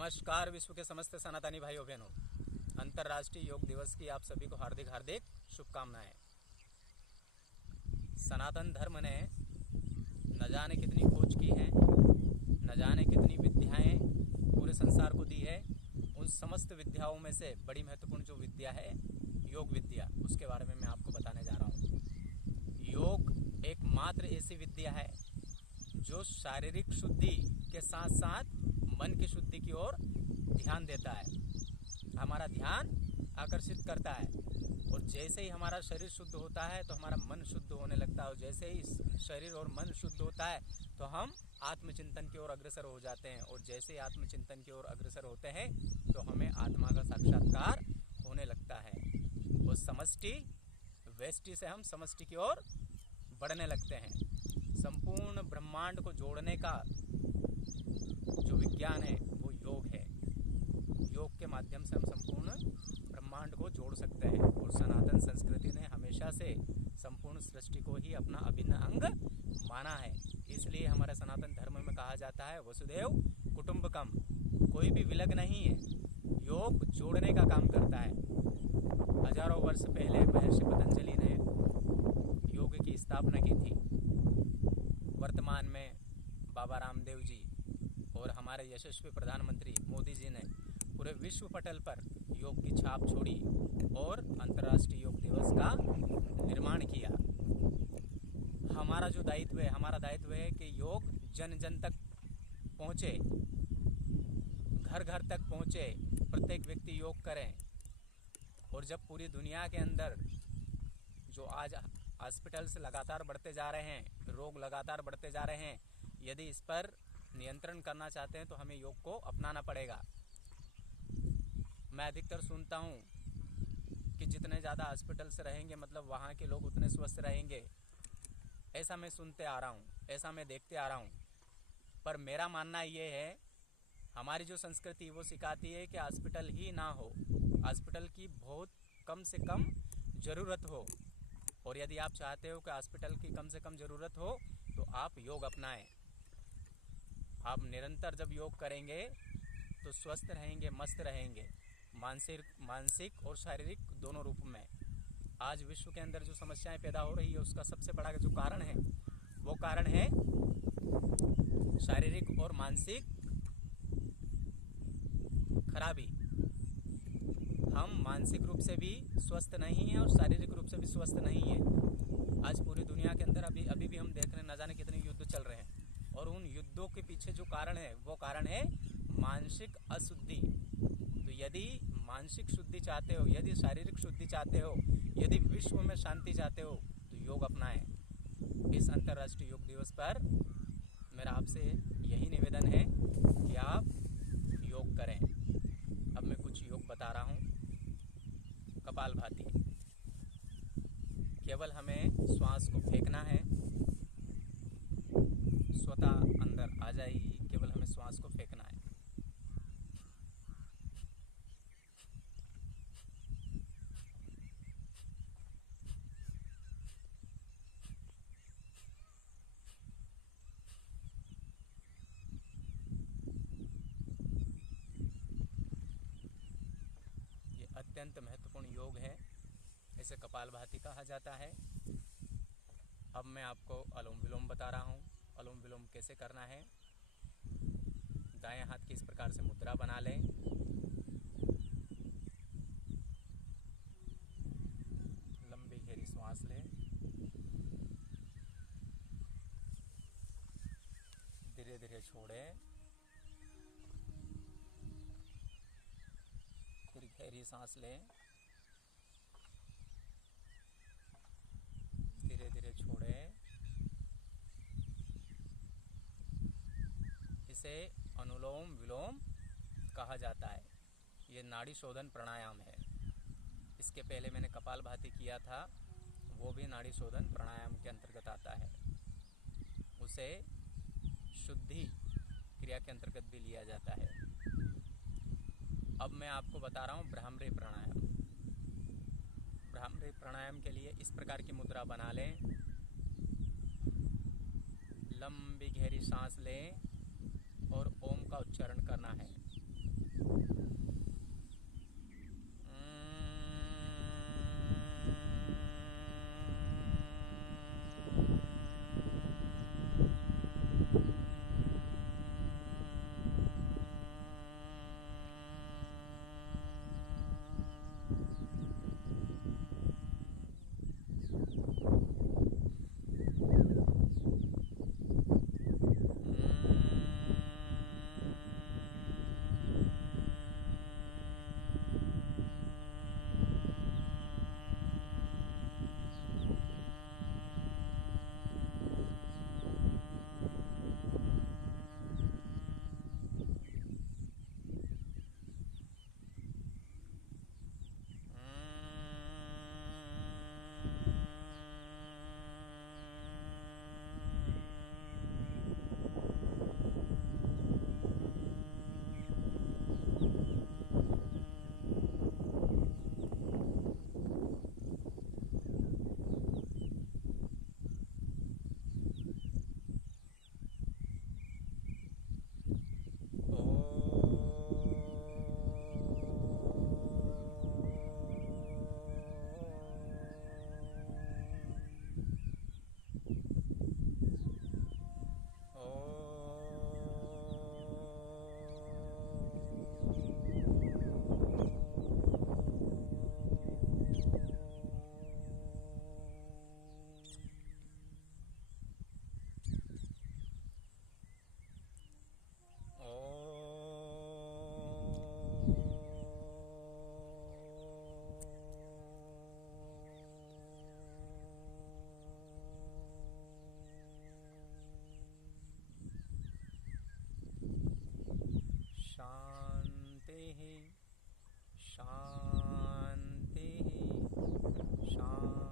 नमस्कार विश्व के समस्त सनातनी भाइयों बहनों, अंतर्राष्ट्रीय योग दिवस की आप सभी को हार्दिक हार्दिक शुभकामनाएं। सनातन धर्म ने न जाने कितनी खोज की है, न जाने कितनी विद्याएं पूरे संसार को दी है। उन समस्त विद्याओं में से बड़ी महत्वपूर्ण जो विद्या है योग विद्या, उसके बारे में मैं आपको बताने जा रहा हूँ। योग एकमात्र ऐसी विद्या है जो शारीरिक शुद्धि के साथ साथ मन की शुद्धि की ओर ध्यान देता है, हमारा ध्यान आकर्षित करता है। और जैसे ही हमारा शरीर शुद्ध होता है तो हमारा मन शुद्ध होने लगता है, और जैसे ही शरीर और मन शुद्ध होता है तो हम आत्मचिंतन की ओर अग्रसर हो जाते हैं, और जैसे ही आत्मचिंतन की ओर अग्रसर होते हैं तो हमें आत्मा का साक्षात्कार होने लगता है। वो समष्टि व्यष्टि से हम समष्टि की ओर बढ़ने लगते हैं। संपूर्ण ब्रह्मांड को जोड़ने का जो विज्ञान है वो योग है। योग के माध्यम से हम संपूर्ण ब्रह्मांड को जोड़ सकते हैं, और सनातन संस्कृति ने हमेशा से संपूर्ण सृष्टि को ही अपना अभिन्न अंग माना है। इसलिए हमारे सनातन धर्म में कहा जाता है वसुधैव कुटुंबकम, कोई भी विलग नहीं है, योग जोड़ने का काम करता है। हजारों वर्ष पहले महर्षि पतंजलि ने योग की स्थापना की थी। वर्तमान में बाबा रामदेव जी और हमारे यशस्वी प्रधानमंत्री मोदी जी ने पूरे विश्व पटल पर योग की छाप छोड़ी और अंतर्राष्ट्रीय योग दिवस का निर्माण किया। हमारा जो दायित्व है, हमारा दायित्व है कि योग जन जन तक पहुँचे, घर घर तक पहुँचे, प्रत्येक व्यक्ति योग करें। और जब पूरी दुनिया के अंदर जो आज हॉस्पिटल्स लगातार बढ़ते जा रहे हैं, रोग लगातार बढ़ते जा रहे हैं, यदि इस पर नियंत्रण करना चाहते हैं तो हमें योग को अपनाना पड़ेगा। मैं अधिकतर सुनता हूँ कि जितने ज़्यादा हॉस्पिटल्स रहेंगे मतलब वहाँ के लोग उतने स्वस्थ रहेंगे। ऐसा मैं सुनते आ रहा हूँ, ऐसा मैं देखते आ रहा हूँ। पर मेरा मानना ये है, हमारी जो संस्कृति वो सिखाती है कि हॉस्पिटल ही ना हो, हॉस्पिटल की बहुत कम से कम ज़रूरत हो। और यदि आप चाहते हो कि हॉस्पिटल की कम से कम ज़रूरत हो तो आप योग अपनाएं। आप निरंतर जब योग करेंगे तो स्वस्थ रहेंगे, मस्त रहेंगे, मानसिक और शारीरिक दोनों रूप में। आज विश्व के अंदर जो समस्याएं पैदा हो रही है उसका सबसे बड़ा जो कारण है वो कारण है शारीरिक और मानसिक खराबी। हम मानसिक रूप से भी स्वस्थ नहीं हैं और शारीरिक रूप से भी स्वस्थ नहीं हैं। आज पूरी दुनिया के अंदर अभी भी हम देख रहे हैं, न जाने कितने युद्ध चल रहे हैं, और उन युद्धों के पीछे जो कारण है वो कारण है मानसिक अशुद्धि। तो यदि मानसिक शुद्धि चाहते हो, यदि शारीरिक शुद्धि चाहते हो, यदि विश्व में शांति चाहते हो तो योग अपनाएं। इस अंतर्राष्ट्रीय योग दिवस पर मेरा आपसे यही निवेदन है कि आप योग करें। अब मैं कुछ योग बता रहा हूँ। कपालभाति, केवल हमें श्वास को फेंकना है, स्वतः अंदर आ जाएगी, केवल हमें श्वास को फेंकना है। ये अत्यंत महत्वपूर्ण योग है, इसे कपालभाति कहा जाता है। अब मैं आपको अनुलोम विलोम बता रहा हूँ। अनुलोम विलोम कैसे करना है। दाएं हाथ की इस प्रकार से मुद्रा बना लें, लंबी गहरी श्वास लें, धीरे धीरे छोड़ें, फिर गहरी सांस लें, धीरे धीरे छोड़ें। इसे अनुलोम विलोम कहा जाता है। ये नाड़ी शोधन प्राणायाम है। इसके पहले मैंने कपालभाति किया था, वो भी नाड़ी शोधन प्राणायाम के अंतर्गत आता है। उसे शुद्धि क्रिया के अंतर्गत भी लिया जाता है। अब मैं आपको बता रहा हूँ भ्रामरी प्राणायाम। भ्रामरी प्राणायाम के लिए इस प्रकार की मुद्रा बना लें, लंबी गहरी सांस लें और ओम का उच्चारण करना है। शांति शांति शांति।